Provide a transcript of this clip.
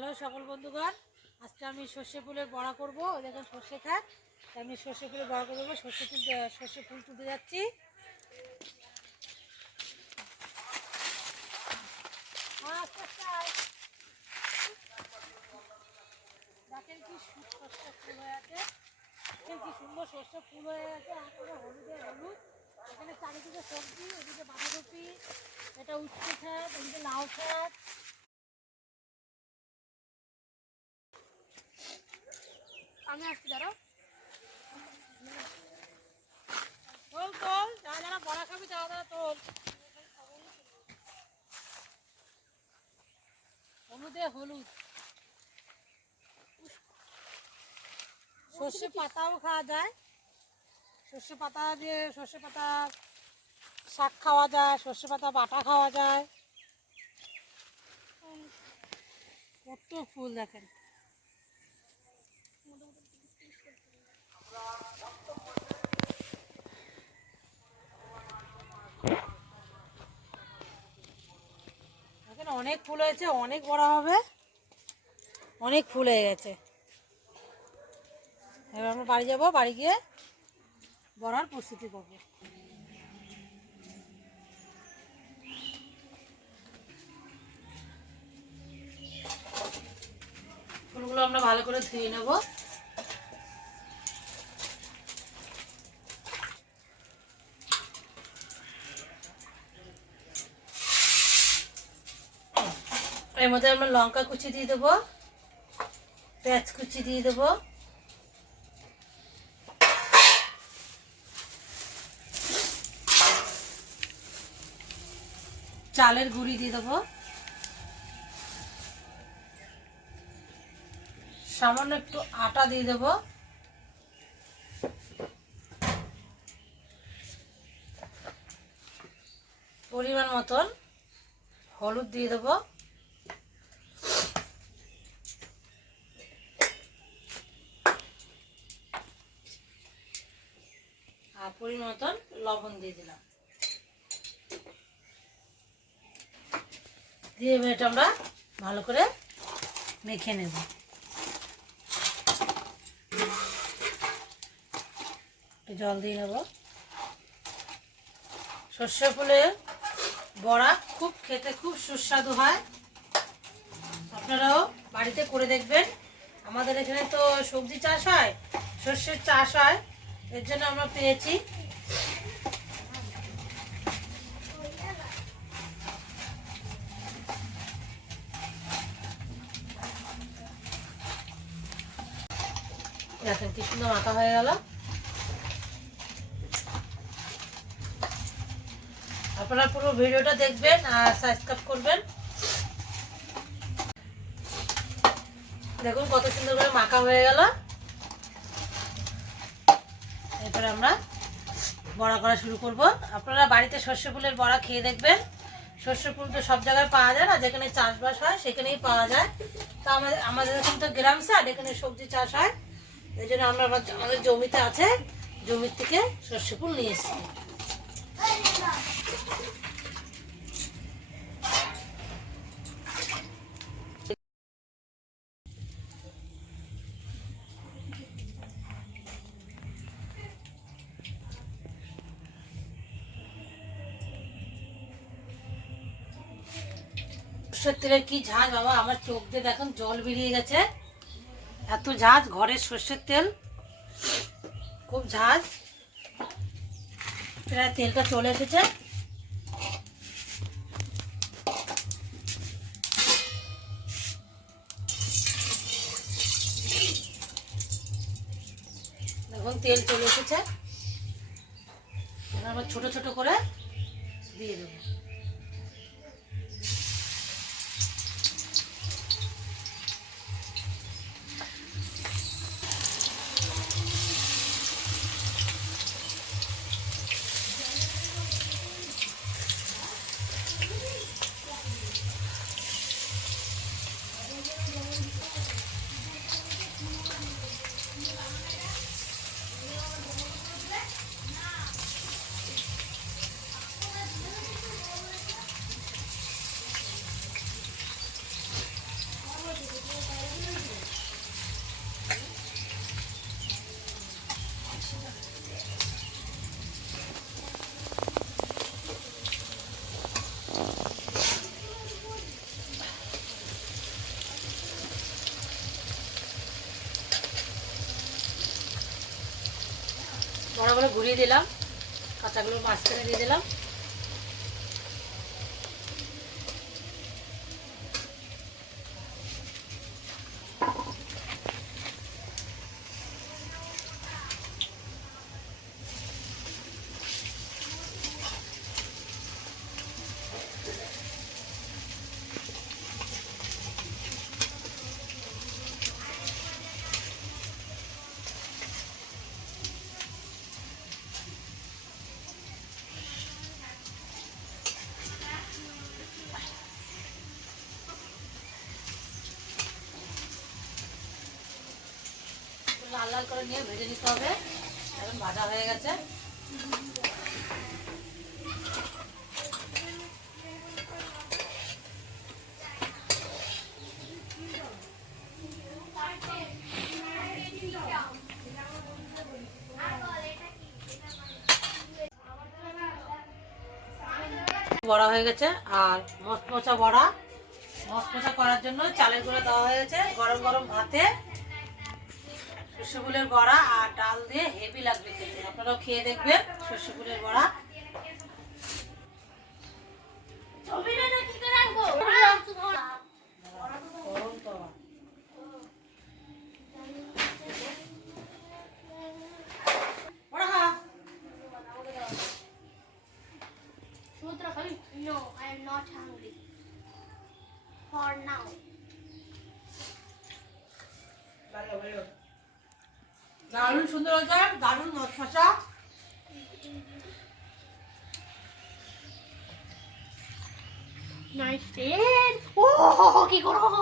Hello সকল বন্ধুগণ, আজকে আমি সর্ষে ফুলের বড়া করব। দেখুন সর্ষে খাক আমি সর্ষে ফুলের বড়া করব সর্ষে ফুল সর্ষে ফুল তুলতে যাচ্ছি। দেখেন কি সর্ষে ফুল হয়ে আছে, দেখেন কি সুন্দর সর্ষে ফুল হয়ে আছে একেবারে হলুদে হলুদ। এখানে চারিদিকে সবজি, এদিকে বাঁধাকপি, এটা উচ্ছে খাত এদিকে লাউ খাত আমি আসছি দাঁড়াও তোল তোল যারা যারা বড়া খাবি তারা তারা তোল। হলুদে হলুদ। সর্ষে পাতাও খাওয়া যায়। সর্ষে পাতা দিয়ে সর্ষে পাতা শাক খাওয়া যায়, সর্ষে পাতা বাটা খাওয়া যায়। কত ফুল দেখেন। অনেক ফুল হয়েছে, অনেক বড় হবে। অনেক ফুল হয়ে গেছে। এবার আমরা বাড়ি যাব, বাড়ি গিয়ে বড়ার প্রস্তুতি করব। ফুলগুলো আমরা ভালো করে ধুয়ে নেব। এর মধ্যে আমরা লঙ্কা কুচি দিয়ে দেবো, পেঁয়াজ কুচি দিয়ে দেবো। চালের গুঁড়ি দিয়ে দেবো। সামান্য একটু আটা দিয়ে দেবো। পরিমাণ মতন হলুদ দিয়ে দেবো। পরিমাণ লবণ দিয়ে দিলাম। দিয়ে এটা আমরা ভালো করে মেখে নেব। জল দিয়ে নেব। সর্ষে ফুলের বড়া খুব খেতে খুব সুস্বাদু হয়। আপনারাও বাড়িতে করে দেখবেন। আমাদের এখানে তো সবজি চাষ হয়, সর্ষের চাষ হয়। এর জন্য আমরা পেয়েছি দেখেন কি সুন্দর মাখা হয়ে গেল। আপনারা পুরো ভিডিওটা দেখবেন আর সাবস্ক্রাইব করবেন। দেখুন কত সুন্দর করে মাখা হয়ে গেল। এরপরে আমরা বড়া করা শুরু করব। আপনারা বাড়িতে শস্য ফুলের বড়া খেয়ে দেখবেন। শস্য ফুল তো সব জায়গায় পাওয়া যায় না, যেখানে চাষবাস হয় সেখানেই পাওয়া যায়। তো আমাদের আমাদের এখন তো গ্রাম সাইড এখানে সবজি চাষ হয়। এই জন্য আমরা আমাদের জমিতে আছে, জমির থেকে শস্য ফুল নিয়ে এসেছি। সর্ষের কি ঝাঁজ বাবা? আমার চোখ দিয়ে দেখুন, জল বেরিয়ে গেছে। এত ঝাঁজ, ঘরের সর্ষের তেল। খুব ঝাঁজ। প্রায় তেলটা চলে এসেছে। দেখুন, তেল চলে এসেছে। আমরা ছোট ছোট করে দিয়ে দেবো। বড়াগুলো ঘুরিয়ে দিলাম কাঁচাগুলো মাঝখানে দিয়ে দিলাম। লাল লাল করে নিয়ে ভেজে নিতে হবে। এখন ভাজা হয়ে গেছে। বড়া হয়ে গেছে, আর মচমচা বড়া। মচমচা করার জন্য চালের গুঁড়ো দেওয়া হয়েছে গরম গরম ভাতে শস্যফুলের বড়া আর ডাল দিয়ে হেভি লাগবে খেতে আপনারাও খেয়ে দেখবেন শস্যফুলের বড়া? No, I am not hungry. For now. দারুণ সুন্দর হয়েছে দারুণ মশমশা Nice taste. Oh, কি গরম